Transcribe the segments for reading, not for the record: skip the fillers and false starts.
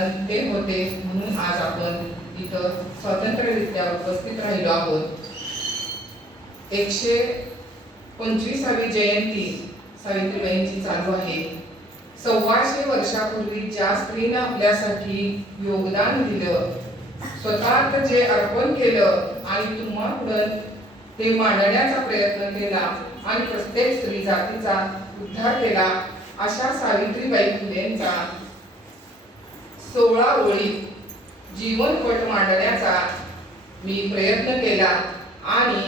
ते होते म्हणून आज आपण इथं स्वतंत्ररित्या उपस्थित राहिलो आहोत. 125वी जयंती सावित्रीबाईंची चालू आहे. 125 वर्षापूर्वी ज्या स्त्रीने आपल्यासाठी योगदान दिलं, स्वतः जे अर्पण केलं आणि तुम्हापुढं ते मांडण्याचा प्रयत्न केला आणि प्रत्येक स्त्री जातीचा उद्धार केला, अशा सावित्रीबाई फुलेंचा 16 ओळीत जीवनपट मांडण्याचा मी प्रयत्न केला आणि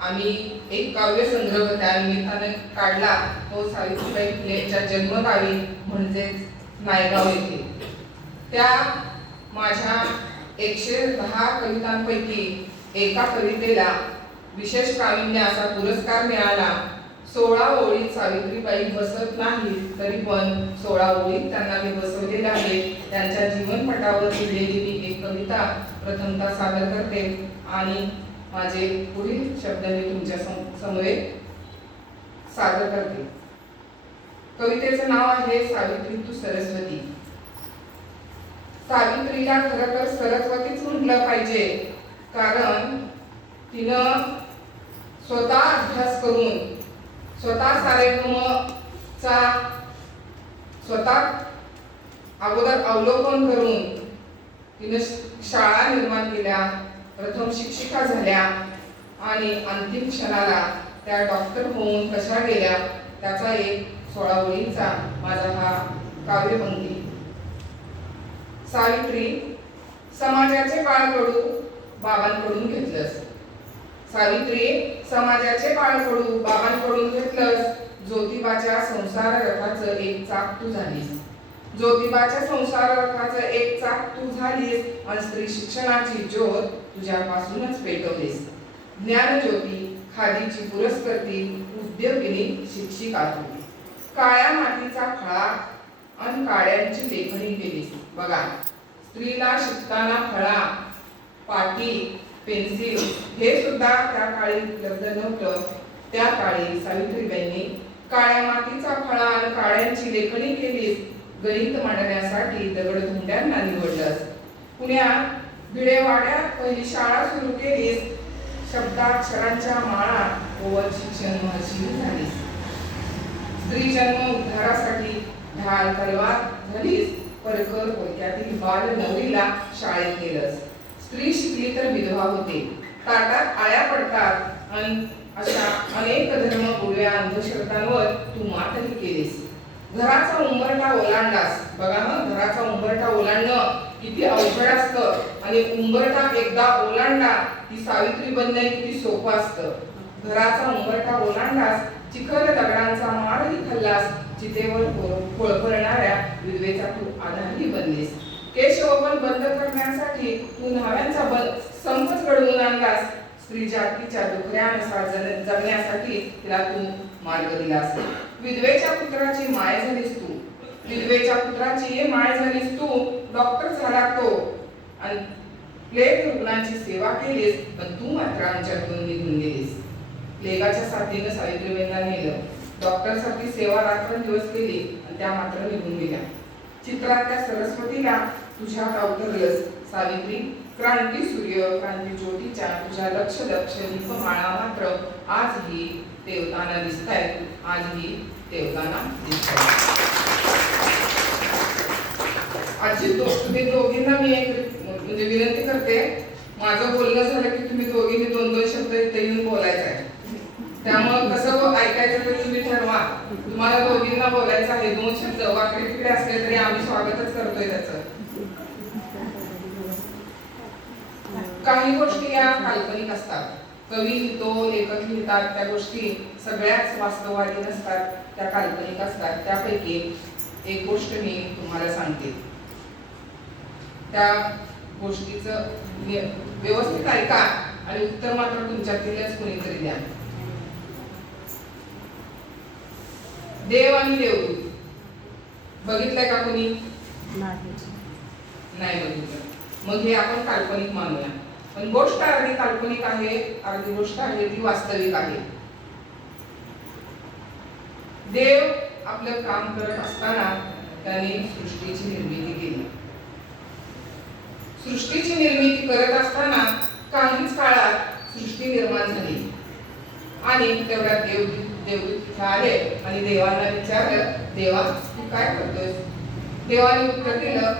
आम्ही एक काव्यसंग्रह त्या निमित्ताने काढला. तो सावित्रीबाई फुलेंच्या जन्मगावी म्हणजेच नायगाव येथे. त्या माझ्या 110 कवितांपैकी एका कवितेला विशेष प्रावीण्य असा पुरस्कार मिळाला. 16 ओळीत सावित्रीबाई बसत नाही, तरी पण 16 ओळीत त्यांना मी बसवलेले आहे. त्यांच्या जीवनपटावर लिहिलेली मी एक कविता प्रथमतः सादर करते आणि माझे पुढील शब्द मी तुमच्या समवेत सादर करते. कवितेचं नाव आहे सावित्री तू सरस्वती. सावित्रीला खरं तर सरस्वतीच म्हटलं पाहिजे, कारण तिनं स्वतः अभ्यास करून, स्वतः सारेगमचा स्वतः अगोदर अवलोकन करून तिने शाळा निर्माण केल्या, प्रथम शिक्षिका झाल्या आणि अंतिम क्षणाला त्या डॉक्टर होऊन कशा गेल्या त्याचा एक 16 ओळींचा माझा हा काव्यपंक्ती. सावित्री, समाजाचे बाळकडू बाबांकडून घेतलंस. सावित्री, समाजाचे बाळकडू बाबांकडून घेतलंस. ज्योतिबाच्या संसार रथाचं एक चाक तू झालीस. ज्योतिबाच्या संसार रथाचं एक चाक तू झालीस आणि स्त्री शिक्षणाची ज्योत तुझ्यापासूनच पेटवलीस. ज्ञानज्योती, खादीची पुरस्कर्ती, उद्योगिनी, शिक्षिका तू. काळ्या मातीचा खळा आणि काड्यांची लेखणी केलीस. बघा, स्त्रीला शिकताना खळा, पाटी, पेन्सिल हे सुद्धा त्या काळी उपलब्ध नव्हतं. त्या काळी सावित्रीबाईंनी काळ्या मातीचा खळा आणि काड्यांची लेखणी केलीस. गणित मांडण्यासाठी दगडधोंड्यांना निवडलंस. पुण्यात भिडेवाड्यात पहिली शाळा सुरू केलीस. शब्दाक्षरांच्या माळा ओवत शिक्षण महर्षी झालीस. स्त्री जन्म उद्धारासाठी ढाल तलवार झालीस. परकर पोरक्यातील बाल नवरीला शाळेत केलंस. स्त्री शिकली तर विधवा होते, ताटात आळ्या पडतात आणि अशा अनेक धर्म गुडव्या अंधश्रद्धांवर तू मातही केलीस. घराचा उंबरठा ओलांडास. बघा ना, घराचा उंबरठा ओलांडणं किती अवघड असतं आणि उंबरठा एकदा ओलांडला की सावित्री बनणं किती सोपं असतं. घराचा उंबरठा ओलांडास. चिखल दगडांचा माळही खाल्लास. चितेवर पोळपळणाऱ्या विधवेचा तू आधारही बनलीस. केशवपन बंद करण्यासाठी तू न्हाव्यांचा संपच घडवून आणलास. स्त्री जातीच्या दुखऱ्यानुसार जगण्यासाठी तिला तू मार्ग दिलास. विधवेच्या पुत्राची माय झालीस तू. विधवेच्या पुत्राची माय झालीस तू. डॉक्टर झाला तो आणि प्लेग रुग्णांची सेवा केलीस, पण तू मात्र आमच्यातून निघून गेलीस. प्लेगाच्या साथीनं सावित्रीबाईंना नेलं. डॉक्टरसाठी सेवा रात्रंदिवस केली आणि त्या मात्र निघून गेल्या. चित्रात त्या सरस्वतीला तुझ्यात अवतरलंस. सावित्री, क्रांती सूर्य, क्रांती ज्योतीच्या तुझ्या लक्ष लक्ष दीपमाळा मात्र आजही तेवताना दिसतायत. आजही तेवताना दिसतायत. आजी, तुम्ही दोघींना मी एक म्हणजे विनंती करते. माझं बोलणं झालं की तुम्ही दोघींनी 2-2 शब्द इथे येऊन बोलायचं आहे. त्यामुळे कसं ऐकायचं ते तुम्ही ठरवा. तुम्हाला दोघींना बोलायचं आहे. 2 शब्द वाकडे तिकडे असले तरी आम्ही स्वागतच करतोय त्याचं. काही गोष्टी या काल्पनिक असतात. कवी लिहितो, लेखक लिहितात, त्या गोष्टी सगळ्याच वास्तववादी नसतात, त्या काल्पनिक असतात. त्यापैकी एक गोष्ट मी तुम्हाला सांगते. त्या गोष्टीचं व्यवस्थित ऐका आणि उत्तर मात्र तुमच्यातीलच कोणीतरी द्या. देव आणि देवदूत बघितलंय का कोणी? नाही बघितलं. मग हे आपण काल्पनिक मानूया. पण गोष्ट अर्धी काल्पनिक आहे, अर्धी गोष्ट आहे ती वास्तविक आहे. देव आपलं काम करत असताना त्याने सृष्टीची निर्मिती केली. सृष्टीची निर्मिती करत असताना काहीच काळात सृष्टी निर्माण झाली आणि तेवढ्यात देवदूत तिथे आले आणि देवाला विचारलं, देवा तू काय करतोस? देवाने उत्तर दिलं,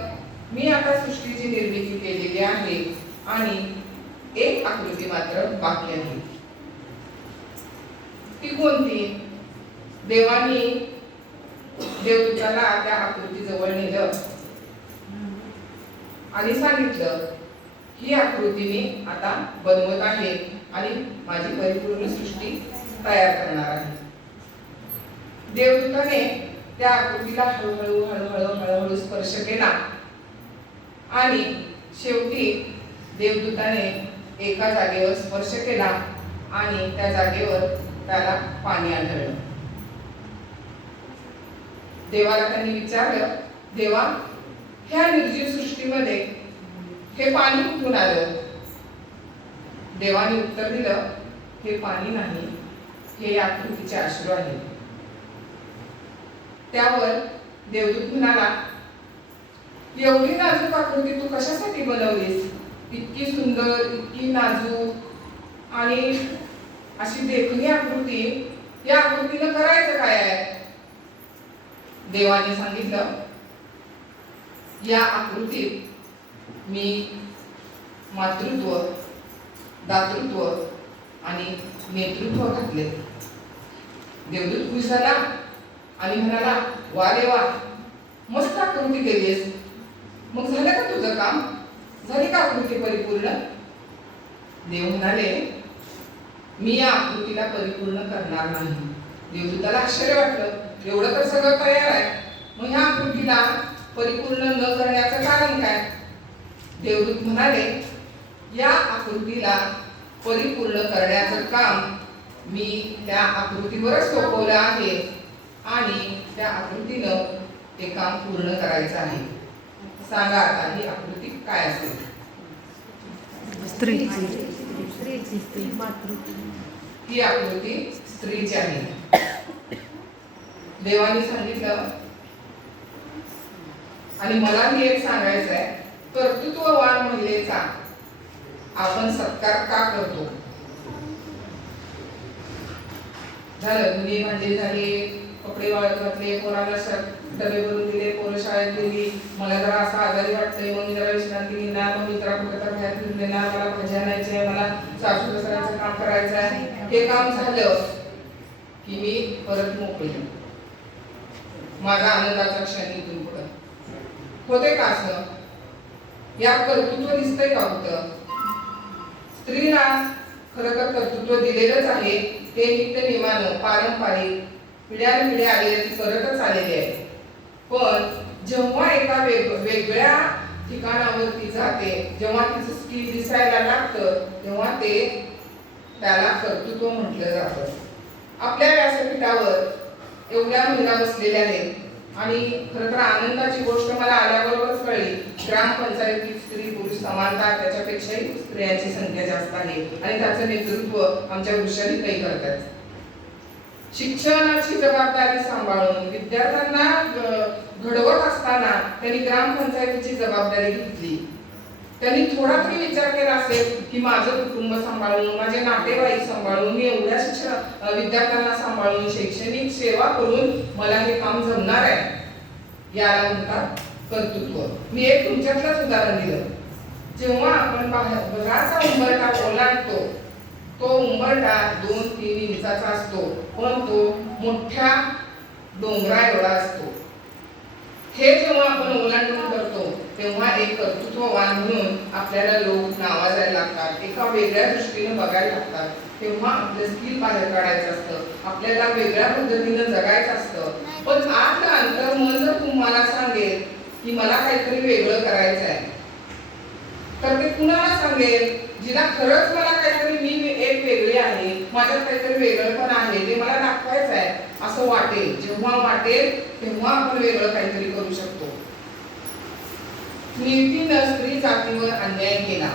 मी आता सृष्टीची निर्मिती केलेली आहे आणि एक आकृती मात्र बाकी आहे. ती कोणती? देवानी देवदूताला त्या आकृती जवळ नेलं आणि सांगितलं, ही आकृती मी आता बनवत आहे आणि माझी परिपूर्ण सृष्टी तयार करणार आहे. देवदूताने त्या आकृतीला हळूहळू हळूहळू हळूहळू स्पर्श केला आणि शेवटी देवदूताने एका जागेवर स्पर्श केला आणि त्या जागेवर त्याला पाणी आढळलं. देवाला त्यांनी विचारलं, देवा ह्या निर्जीव सृष्टीमध्ये हे पाणी कुठून आलं? देवाने उत्तर दिलं, हे पाणी नाही, हे आकृतीचे अश्रू आहे. त्यावर देवदूत म्हणाला, एवढी नाजूक आकृती तू कशासाठी बनवलीस? इतकी सुंदर, इतकी नाजूक आणि अशी देखणी आकृती, या आकृतीनं करायचं काय आहे? देवाने सांगितलं, या आकृतीत मी मातृत्व, दातृत्व आणि नेतृत्व घातले. देवदूत खुश झाला आणि म्हणाला, वा देवा, मस्त आकृती केलीस. मग झालं का तुझं काम? झाली का आकृती परिपूर्ण? देव म्हणाले, मी या आकृतीला परिपूर्ण करणार नाही. देवदूताला आश्चर्य वाटलं, एवढं तर सगळं तयार आहे, मग ह्या आकृतीला परिपूर्ण न करण्याचं कारण काय? देवदूत म्हणाले, या आकृतीला परिपूर्ण करण्याचं काम मी त्या आकृतीवरच सोपवलं आहे आणि त्या आकृतीनं ते काम पूर्ण करायचं आहे. सांगा आता ही आकृती काय असेल? स्त्रीची मातृत्व. ही आकृती स्त्रीची आहे. देवाने सांगितलं आणि मला हे एक सांगायचं आहे, कर्तृत्ववान महिलेचा आपण सत्कार का करतो? झालं, धुणी भांडी झाली, कपडे वाळत घातले, पोराला डबे भरून दिले, पोरं शाळेत गेली, मला जरा असं आजारी वाटतंय, मग मी जरा विश्रांती घेणार, मग मी जरा कुठं तर बाहेर फिरून देणार, मला भाजी आणायची आहे, मला सासू सासऱ्याचं काम करायचं आहे. हे काम झालं की मी परत मोकळी, माझा आनंदाचा क्षण इथून पुढे होते का? असं या कर्तृत्व दिसतंय का होतं? स्त्रीला खरं तर कर्तृत्व दिलेलंच आहे. ते नित्य नियमानं पारंपरिक पिढ्यानपिढ्या आलेले ती करतच आलेली आहे. पण जेव्हा एका वेगळ्या ठिकाणावरती जाते, जेव्हा तिचं स्किल दिसायला लागतं, तेव्हा ते त्याला कर्तृत्व म्हटलं जातं. आपल्या व्यासपीठावर एवढ्या महिला बसलेल्या आहेत आणि खरं तर आनंदाची गोष्ट मला आल्याबरोबरच कळली, ग्रामपंचायतीत स्त्री पुरुष समानता, त्याच्यापेक्षाही स्त्रियांची संख्या जास्त आहे आणि त्याचं नेतृत्व आमच्या वृषालीताई करतात. शिक्षणाची जबाबदारी सांभाळून विद्यार्थ्यांना घडवत असताना त्यांनी ग्रामपंचायतीची जबाबदारी घेतली. त्यांनी थोडा तरी विचार केला असेल की माझं कुटुंब सांभाळून, माझे नातेवाईक सांभाळून, मी एवढ्या विद्यार्थ्यांना सांभाळून शैक्षणिक सेवा करून मला हे काम जमणार आहे. याला म्हणतात कर्तृत्व. मी एक तुमच्यातलंच उदाहरण दिलं. जेव्हा आपण घराचा उंबरठा ओलांडतो, तो उंबरठा 2-3 इंचाचा असतो, पण तो मोठ्या डोंगरा एवढा असतो. हे जेव्हा आपण ओलांडून करतो तेव्हा एक कर्तृत्ववान म्हणून आपल्याला लोक नावाजायला लागतात, एका वेगळ्या दृष्टीने बघायला लागतात. तेव्हा आपलं स्किल बाहेर काढायचं असतं, आपल्याला वेगळ्या पद्धतीने जगायचं असतं. पण आतलं अंतर्मन जर तुम्हाला सांगेल की मला काहीतरी वेगळं करायचं आहे, तर ते कुणाला सांगेल? जिला खरंच मला काहीतरी, मी एक वेगळी आहे, माझ्यात काहीतरी वेगळं पण आहे, ते मला दाखवायचं आहे असं वाटेल. जेव्हा वाटेल तेव्हा आपण वेगळं काहीतरी करू शकतो. नियतीनं स्त्री जातीवर अन्याय केला.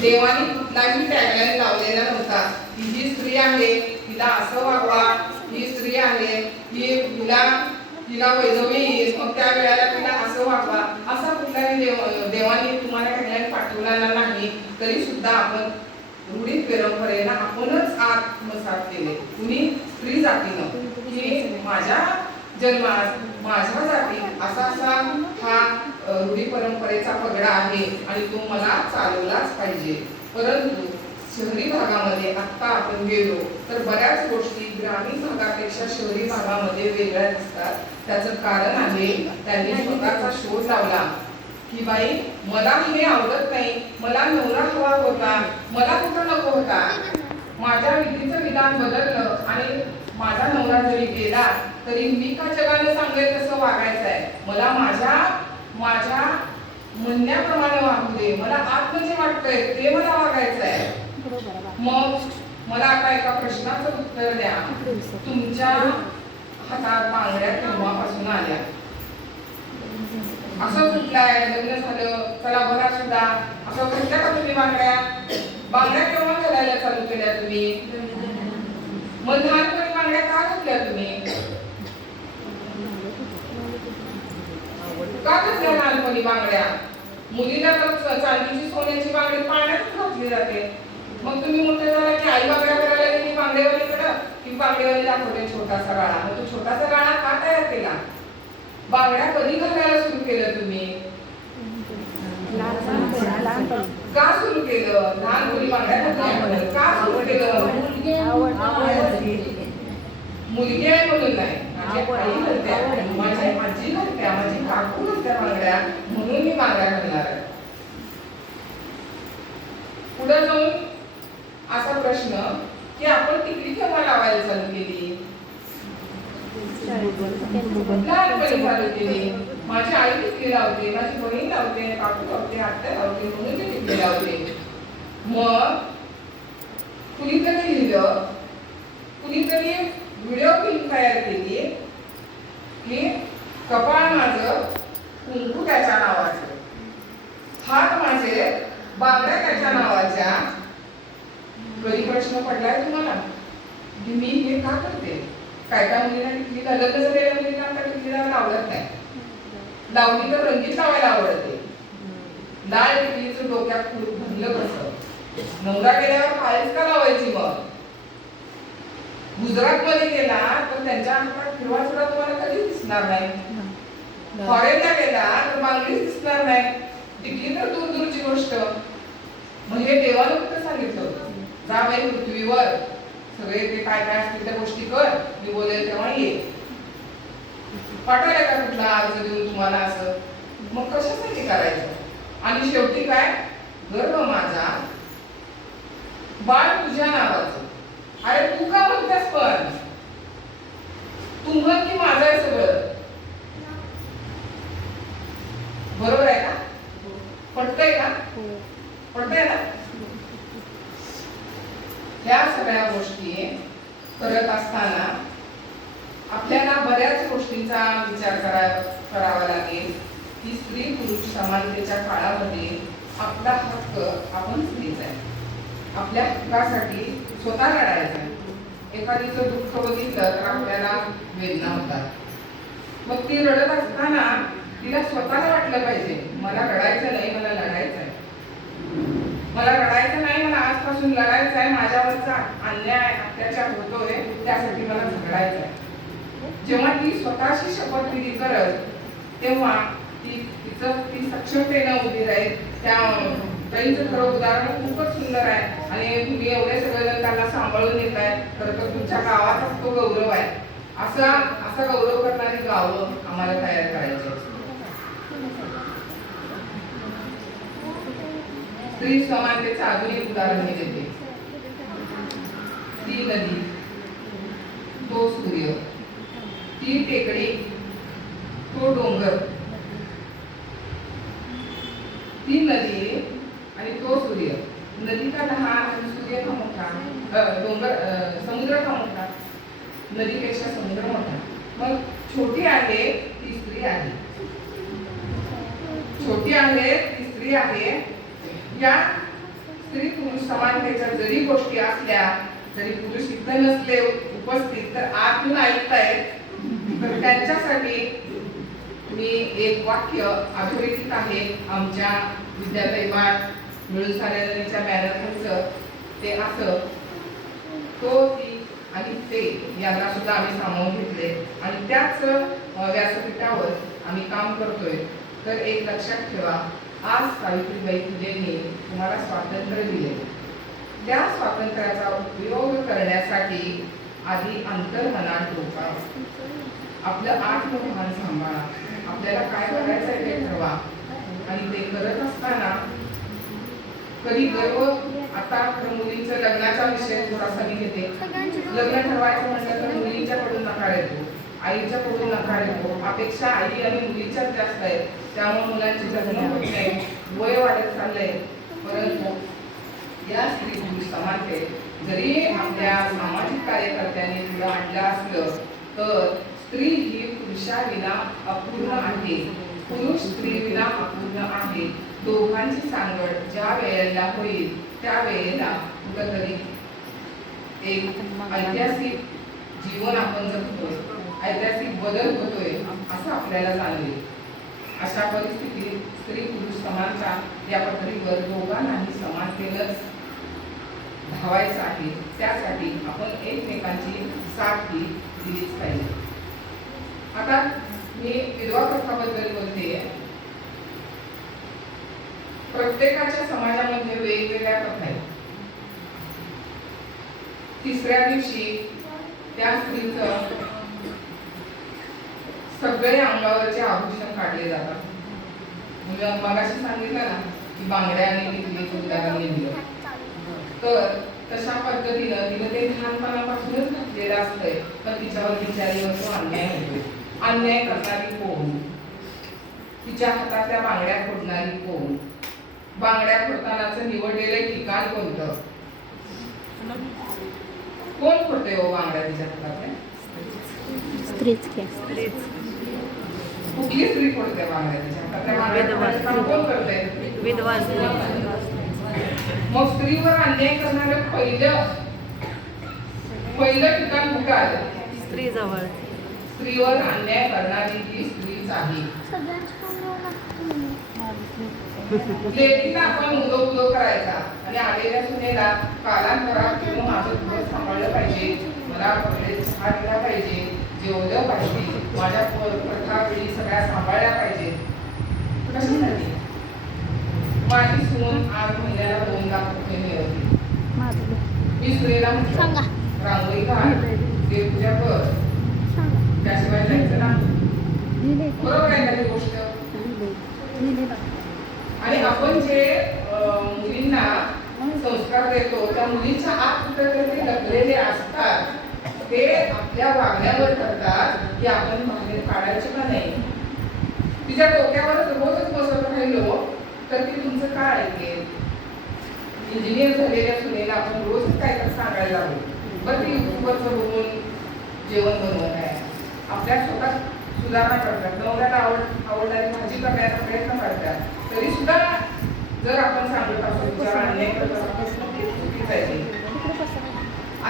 देवाने कुठलाही टॅगलाईन लावलेला नव्हता की ही स्त्री आहे, तिला असं वागवा, ही स्त्री आहे, हिला तिला वैधव्य येईल, मग त्या वेळेला तिला असं वागवा, असा कुठलाही देवाने तुम्हाला कल्याण पाठवलेला नाही. तरी सुद्धा आपण रूढी परंपरेला आपणच आत्मसात केले. तुम्ही स्त्री जातीनं की माझ्या जन्मास माझ्या जाती असा असा हा रूढी परंपरेचा पगडा आहे आणि तो मला चालवलाच पाहिजे. परंतु शहरी भागामध्ये आता आपण गेलो तर बऱ्याच गोष्टी ग्रामीण भागापेक्षा शहरी भागामध्ये वेगळ्या दिसतात. त्याचं कारण आहे त्यांनी स्वतःचा शोध लावला की बाई मला हे आवडत नाही, मला नवरा हवा होता, मला कुठं नको होता. माझ्या विधीचं विधान बदललं आणि माझा नवरा जरी गेला तरी मी का जगाला सांगेल तसं वागायचं आहे. मला माझ्या म्हणण्याप्रमाणे वागू दे, मला आत्म जे वाटतंय ते मला वागायचं आहे. मग मला आता एका प्रश्नाचं उत्तर द्या. तुमच्या हातात बांगड्या केव्हापासून आल्या? असं कुठलाय लग्न झालं चला बघा सुद्धा असं कुठल्या का तुम्ही बांगड्या केव्हा घालायला चालू केल्या तुम्ही? मग लहानपणी बांगड्या का घातल्या तुम्ही? का घातल्या लहानपणी बांगड्या? मुलीला तर चांदीची सोन्याची बांगडी पाण्यातच घातली जाते. मग तुम्ही मोठे झाला की आई बांगड्या करायला गेली बांगडेवालीकडं की बांगडेवाली दाखवते छोटासा गाळा. मग तो छोटासा गाळा का तयार केला? बांगड्या कधी घालायला सुरू केलं तुम्ही? का सुरू केलं? लहानपणी बांगड्या घातल्या का सुरू केलं? मुलगी आहे म्हणून नाही, माझी आई घालत्या, माझी आजी घालत्या, माझी काकू घालत्या बांगड्या म्हणून मी बांगड्या घालणार आहे. पुढे जाऊन असा प्रश्न की आपण टिकली केव्हा लावायला चालू केली? लहानपणी चालू केली. माझी आई टिकली लावते, माझी बहीण लावते, काकू लावते, आत्या लावते म्हणून मी टिकली लावते. मग कुणीतरी लिहिलं, कुणीतरी व्हिडिओ फिल्म तयार केली की कपाळ माझं कुंकू त्याच्या नावाचं, हात माझे बांगड्या त्याच्या नावाच्या. कधी प्रश्न पडलाय तुम्हाला की मी हे का करते? काय काय मुलींना टिकलीला लग्न झालेल्या मुलींना आता टिकलीला आवडत नाही. लावली तर रंगीत लावायला आवडते. लाल टिकलीचं डोक्यात भरलं कसं? नवरा गेल्यावर काळीच का लावायची? मग गुजरात मध्ये गेला तर त्यांच्या हातात हिरवा चुडा तुम्हाला कधीच दिसणार नाही. फॉरेनला गेला तर बांगडीच दिसणार नाही. टिकली तर दूर दूरची गोष्ट. मग हे देवानं कुठं सांगितलं होतं? जा बाई पृथ्वीवर सगळे ते काय काय असतील त्या गोष्टी कर, मी बोलेल तेव्हा ये. पाठवायला का कुठला अर्ज देऊन तुम्हाला असं? मग कशासाठी करायचं? आणि शेवटी काय? गर्भ माझा बाळ तुझ्या नावाचं. अरे तू का म्हणतेस? पण तू म्हण की माझं आहे सगळं. बरोबर आहे का? पटतंय का? पटतंय ना? ह्या सगळ्या गोष्टी करत असताना आपल्याला बऱ्याच गोष्टींचा विचार करावा लागेल की स्त्री पुरुष समानतेच्या काळामध्ये आपला हक्क आपण स्त्रीचा आहे. आपल्या हक्कासाठी स्वतः लढायचं आहे. एखादीचं दुःख बघितलं तर आपल्याला वेदना होतात. मग ती रडत असताना तिला स्वतःला वाटलं पाहिजे मला रडायचं नाही, मला लढायचं आहे. मला रडायचं नाही, मला आजपासून लढायचं आहे. माझ्यावरचा अन्याय अत्याचार होतोय त्यासाठी मला झगडायचं आहे. जेव्हा ती स्वतःशी शपथविधी करत तेव्हा ती सक्षमतेनं उभी राहील. त्या ताईंचं खरं उदाहरण खूपच सुंदर आहे आणि तुम्ही एवढे सगळेजण त्यांना सांभाळून येत आहे. खरं तर तुमच्या गावाचाच तो गौरव आहे. असा गौरव करणारी गावं आम्हाला तयार करायची. स्त्री समानतेचं अजून एक उदाहरण मी देते. ती नदी, तो सूर्य, ती टेकडी, तो डोंगर, ती नदी आणि तो सूर्य. नदी का लहान आणि सूर्य का मोठा? समुद्र का मोठा? नदीपेक्षा समुद्र मोठा. मग छोटी आहे ती स्त्री आहे. छोटी आहे ती स्त्री आहे. या स्त्री पुरुष समानतेच्या जरी गोष्टी असल्या तरी पुरुष इथं नसले उपस्थित तर आतून ऐकतायत तर त्यांच्यासाठी मी एक वाक्य अधोरेखित आहे आमच्या विद्याताई पाठ मिळून साऱ्या बॅनरचं. ते असं, तो ती आणि ते यांना सुद्धा आम्ही सामावून घेतले आणि त्याच व्यासपीठावर आम्ही काम करतोय. तर एक लक्षात ठेवा, आज सावित्रीबाई फुलेंनी तुम्हाला स्वातंत्र्य दिले. त्या स्वातंत्र्याचा उपयोग करण्यासाठी आधी अंतर्मनात डोकावा, आपलं आत्मभान सांभाळा, आपल्याला काय करायचं आहे ते ठरवा. आणि ते करत असताना कधी गर्व, आता मुलींचं लग्नाचा विषय थोडासा मी घेते. लग्न ठरवायचं म्हटलं तर मुलींच्याकडून नकार येतो, आईच्याकडून नकार येतो. अपेक्षा आई आणि मुलीच्याच जास्त आहे, त्यामुळे मुलांची लग्न होत नाही, वय वाढत चाललंय. परंतु या स्त्री पुरुष समानतेत जरी आपल्या सामाजिक कार्यकर्त्यांनी पुढे आणलं असलं तर स्त्री ही पुरुषाविना अपूर्ण आहे, पुरुष स्त्रीविना अपूर्ण आहे. दोघांची सांगड ज्या वेळेला होईल त्या वेळेला कुठंतरी एक ऐतिहासिक जीवन आपण जगतोय, ऐतिहासिक बदल होतोय असं आपल्याला जाणवेल. अशा परिस्थितीत स्त्री पुरुष समानता या पद्धतीवर दोघांनाही समानतेनंच धावायचं आहे. त्यासाठी आपण एकमेकांची साथ दिलीच पाहिजे. आता मी विधवा प्रथाबद्दल बोलते. प्रत्येकाच्या समाजामध्ये वेगवेगळ्या प्रथा आहेत. तिसऱ्या दिवशी त्या स्त्रीचं सगळे अंगावरचे आभूषण काढले जातात. मगाशी सांगितलं ना की बांगड्याने टिकलीचं उदाहरण नेलं, तर तशा पद्धतीनं तिनं ते लहानपणापासूनच घातलेलं असतंय. पण तिच्यावर बिचारीवर तो अन्याय होतो. अन्याय करणारी कोण? तिच्या हातातल्या बांगड्या फोडणारी कोण? बांगड्या फोडतानाचं निवडलेलं ठिकाण कोणतं? कोण फोडते हो बांगड्या तिच्या हातातल्या? स्त्रीच की. कुठली स्त्री फोडते बांगड्या तिच्या हातातल्या? बांगड्या कोण करते? विधवा स्त्री. मग स्त्रीवर अन्याय करणारं पहिलं ठिकाण कुठं आलं? स्त्री जवळ. स्त्रीवर अन्याय करणारी ही स्त्रीच आहे. लेकीला आपण उदो करायचा आणि आलेल्या सुनेला कालांतरात घेऊन माझं घर सांभाळलं पाहिजे, मला पहिले चहा दिला पाहिजे, जेवलं पाहिजे, माझ्या प्रथा पिढी सगळ्या सांभाळल्या पाहिजे. कशासाठी? माझी सून आज महिन्याला 2 लाख रुपये मिळवते. मी सुनेला म्हटलं रांगोळी काढ, देवपूजा कर, त्याशिवाय जायचं ना. बरोबर आहे का ही गोष्ट? आणि आपण जे मुलींना संस्कार देतो त्या मुलींच्या आत कुठेतरी लपलेले असतात, ते आपल्या वागण्यावर ठरतात की आपण बाहेर काढायचे का नाही. तिच्या डोक्यावर रोजच बसत राहिलो तर ती तुमचं काय ऐकेल? इंजिनियर झालेल्या सुनेला आपण रोजच काय तर सांगायला लागलो, बरं ती युट्यूबवरचं बघून जेवण बनवत आहे, आपल्या स्वतः सुधारणा करतात, नवऱ्याला आवडणारी भाजी करण्याचा प्रयत्न करतात, तरी सुद्धा जर आपण सांगत असतो विचार अन्याय करत असतो चुकीचं आहे.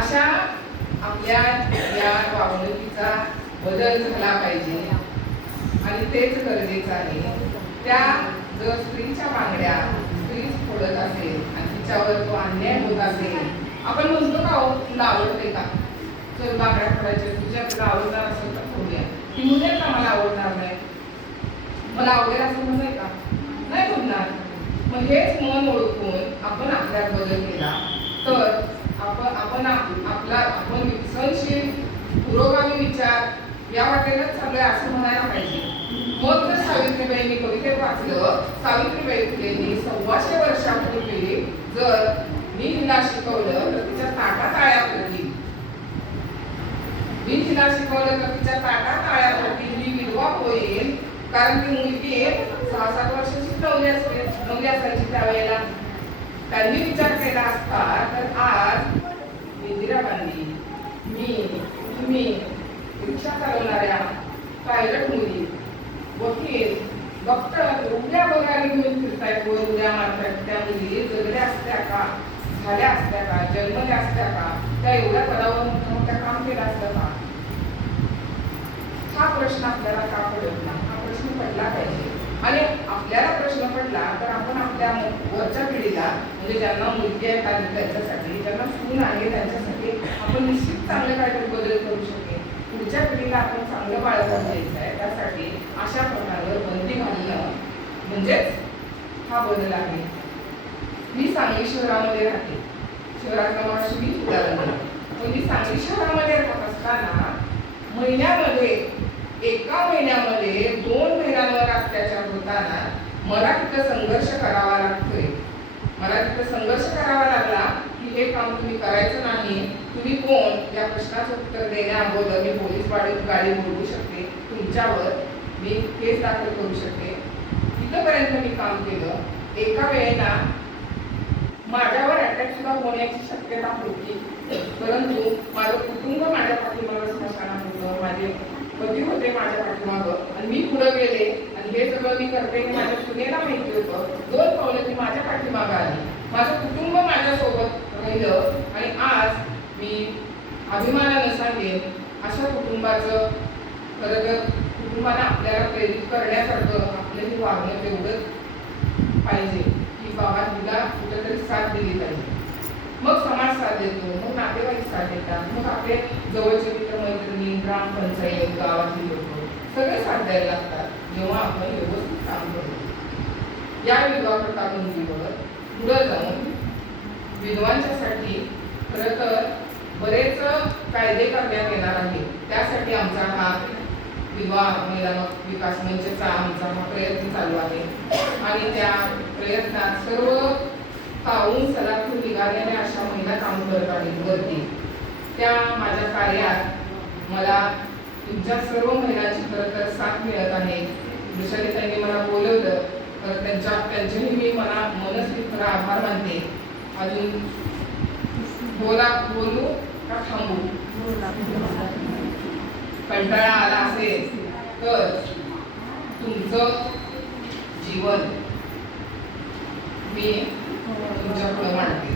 अशा आपल्या या वागणुकीचा बदल झाला पाहिजे आणि तेच गरजेचं आहे. त्या जर स्त्रीच्या बांगड्या स्त्रीच फोडत असेल आणि तिच्यावर तो अन्याय होत असेल, आपण म्हणतो का हो तुला आवडते का? जर बांगड्या फोडायच्या तुझ्या तुला आवडणार असेल तर फोडूया. ती म्हणेल का मला आवडणार नाही? मला आवडेल असं म्हणून का? नाही म्हणणार. मग हेच मन ओळखून आपण आपल्यात बदल केला तर आपण विकसनशील पुरोगामी विचार या वाटेलाच चाललोय असं म्हणायला पाहिजे. मग जर सावित्रीबाई मी कवितेत वाचलं, सावित्रीबाई फुलेंनी 125 वर्षापूर्वी जर मी हिला शिकवलं तर तिच्या ताटात आळ्या पडतील. मी तिला शिकवलं तर तिच्या ताटात आळ्या पडतील. ही विधवा होईल कारण ती मुलगी 6-7 वर्षाची नवली असायची त्यावेळेला. त्यांनी विचार केला असता तर आज इंदिरा गांधी, तुम्ही रिक्षा चालवणाऱ्या पायलट मुली, वकील, डॉक्टर उड्या बघायला घेऊन फिरतायत वर उड्या मारतायत, त्या मुली जगल्या असत्या का, झाल्या असत्या का, जन्मल्या असत्या का, त्या एवढ्या पदावर मोठ्या काम केलं असतं का? हा प्रश्न आपल्याला का पडत नाही, हा प्रश्न पडला पाहिजे. आणि आपल्याला प्रश्न पडला तर आपण आपल्या वरच्या पिढीला, म्हणजे ज्यांना मुलगी आहे त्यांच्यासाठी, ज्यांना सून आहे त्यांच्यासाठी आपण निश्चित चांगले काहीतरी बदल करू शकेल. पुढच्या पिढीला आपण चांगलं बाळगून द्यायचं आहे. त्यासाठी अशा प्रकारवर बंदी घालणं म्हणजेच हा बदल आहे. मी सांगली शहरामध्ये राहते. शहरातलं माणूस मी उदाहरण देते. पण मी सांगली शहरामध्ये राहत असताना महिन्यामध्ये, एका महिन्यामध्ये 2 महिलांवर अत्याचार होताना मला तिथं संघर्ष करावा लागतोय. मला तिथं संघर्ष करावा लागला की हे काम तुम्ही करायचं नाही. तुम्ही कोण या प्रश्नाचं उत्तर देण्या अगोदर मी पोलीस गाडी बोलवू शकते, तुमच्यावर मी केस दाखल करू शकते. इथपर्यंत मी काम केलं. एका वेळेला माझ्यावर अटॅक सुद्धा होण्याची शक्यता होती, परंतु माझं कुटुंब माझ्या पाठीमागं स्मशानात होतं, माझे पती होते माझ्या पाठीमागं आणि मी पुढे गेले. आणि हे सगळं मी करते की माझ्या सुनेला माहिती होतं. 2 पावलं ती माझ्या पाठीमागं आली. माझं कुटुंब माझ्यासोबत राहिलं. आणि आज मी अभिमानानं सांगेन, अशा कुटुंबाचं खरं तर कुटुंबाला आपल्याला प्रेरित करण्यासारखं आपलं हे वागणं तेवढंच पाहिजे की बाबा हिला कुठेतरी साथ दिली पाहिजे. मग समाज साथ देतो, मग नातेवाईक साथ देतात, मग आपले जवळचे मित्रमैत्रिणी, ग्रामपंचायत, गावातील लोक सगळे साथ द्यायला लागतात जेव्हा आपण व्यवस्थित काम करतो. या विधवा प्रथा बंदीवर पुढे जाऊन विधवांच्यासाठी खरं तर बरेच कायदे करण्यात येणार आहेत. त्यासाठी आमचा हा विधवा महिला विकास मंचचा आमचा हा प्रयत्न चालू आहे. आणि त्या प्रयत्नात सर्व पाहून सलाखून निघालेल्या अशा महिला काम करत आहेत वरती. त्या माझ्या कार्यात मला तुमच्या सर्व महिलांची खरं तर साथ मिळत आहे. जशाने त्यांनी मला बोलवलं तर त्यांचेही मी मनस्वी खरा आभार मानते. अजून बोलू का थांबू? कंटाळा आला असेल तर तुमचं जीवन मी तुमच्या पुढे मांडते.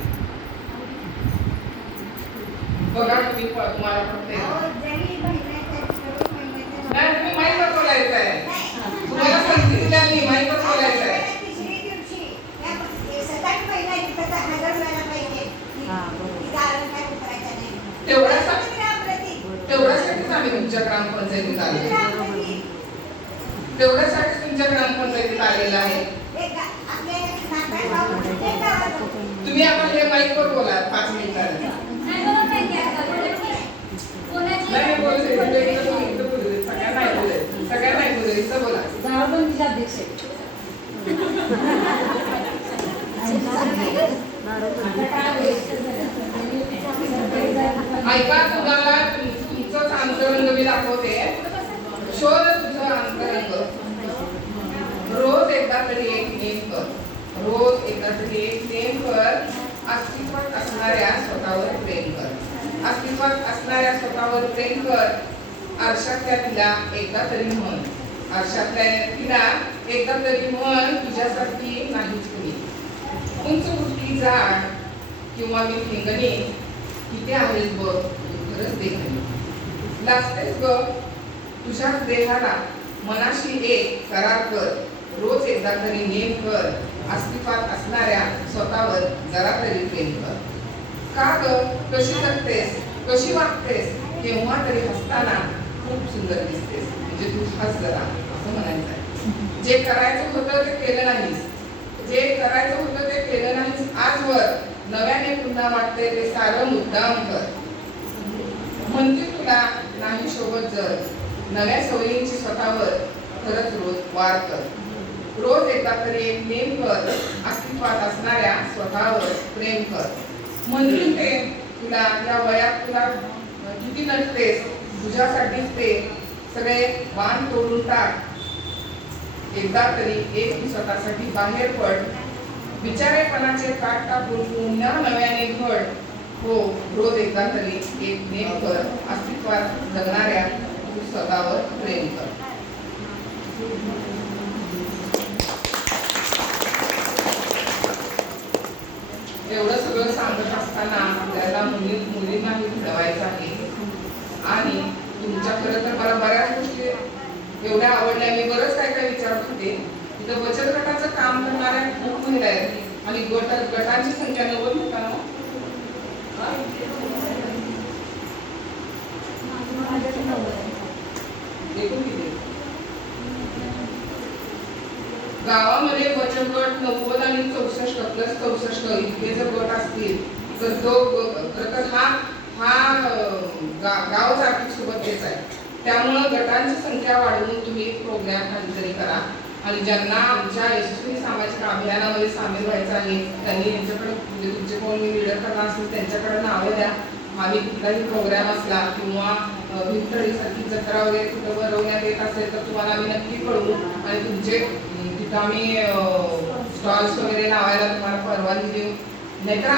बघा तुम्हाला फक्त नाही, तुम्ही माईकवर बोलायचं आहे. तुम्हाला संधी दिली माईकवर बोलायचं आहे. तेवढ्यासाठीच आम्ही तुमच्या ग्रामपंचायतीत आलेलो. तेवढ्यासाठीच तुमच्या ग्रामपंचायतीत आलेला आहे. तुम्ही आता हे माईकवर बोला 5 मिनिटांनी. नाही बोलू दे, सगळ्यांना ऐकू दे, सगळ्यांना ऐकू दे, इथं बोला. ऐका, तुम्हाला तुमचंच अंतरंग मी दाखवते. शोध तुझं अंतरंग. रोज एकदा तरी एक नेम कर. रोज एकदा तरी एक नेम कर. अस्तित्वात असणाऱ्या स्वतःवर प्रेम कर. अस्तित्वात असणाऱ्या स्वतःवर प्रेम कर. आरशातल्या तिला एकदा तरी म्हण. आरशातल्या तिला एकदा तरी म्हण, तुझ्यासारखी नाहीच कुणी. उंच उठली झाड किंवा मी ठिंगणी, किती आहेस बघ खरंच देखणी. लाजतेस ग तुझ्याच देहाला, मनाशी एक करार कर. रोज एकदा तरी नेम कर. अस्तित्वात असणाऱ्या स्वतःवर जरा तरी प्रेम कर. का ग कशी जगतेस, कशी वागतेस, केव्हा तरी हसताना खूप सुंदर दिसतेस. म्हणजे तू हस जरा, असं म्हणायचं आहे. जे करायचं होतं ते केलं नाहीस, जे करायचं होतं ते केलं नाहीस आजवर. नव्याने पुन्हा वाटते ते सारं मुद्दाम कर. म्हणते तुला नाही शोभत जर, नव्या सवयींची स्वतःवर खरंच रोज वार कर. रोज एकदा तरी एक नेम कर. अस्तित्वात असणाऱ्या स्वतःवर प्रेम कर. म्हणून ते तुला या वयात तुला किती नटतेस, तुझ्यासाठीच ते सगळे वाण तोडून टाक. एकदा तरी एक स्वतःसाठी बाहेर पड. विचारेपणाचे काट टाकून पुन्हा नव्याने घड. हो, रोज एकदा तरी एक नेम कर. अस्तित्वात जगणाऱ्या तू स्वतःवर प्रेम कर. एवढं सगळं सांगत असताना आपल्याला मुलींनाही घडवायचं आहे. आणि तुमच्या खरं तर मला बऱ्याच गोष्टी एवढ्या आवडल्या. मी बरंच काय काय विचारत होते. इथं बचत गटाचं काम करणाऱ्या खूप महिला आहेत आणि गटांची संख्या 90 होता ना? एकूण किती? गावामध्ये बचत गट 90 आणि 64 प्लस 64 इतके जर गट असतील तर तो खरं हा गावच आर्थिक सुबत्तेचा आहे. त्यामुळं गटांची संख्या वाढवून तुम्ही एक प्रोग्राम काहीतरी करा आणि ज्यांना आमच्या यशस्वी सामाजिक अभियानामध्ये सामील व्हायचं आहे त्यांनी यांच्याकडे म्हणजे तुमचे कोण लीडर करणार असतील त्यांच्याकडे नावं द्या. आम्ही कुठलाही प्रोग्राम असला किंवा भिंतळीसारखी जत्रा वगैरे कुठं भरवण्यात येत असेल तर तुम्हाला आम्ही नक्की कळवू आणि तुमचे तिथं आम्ही स्टॉल्स वगैरे लावायला तुम्हाला परवानगी देऊ. नाहीतर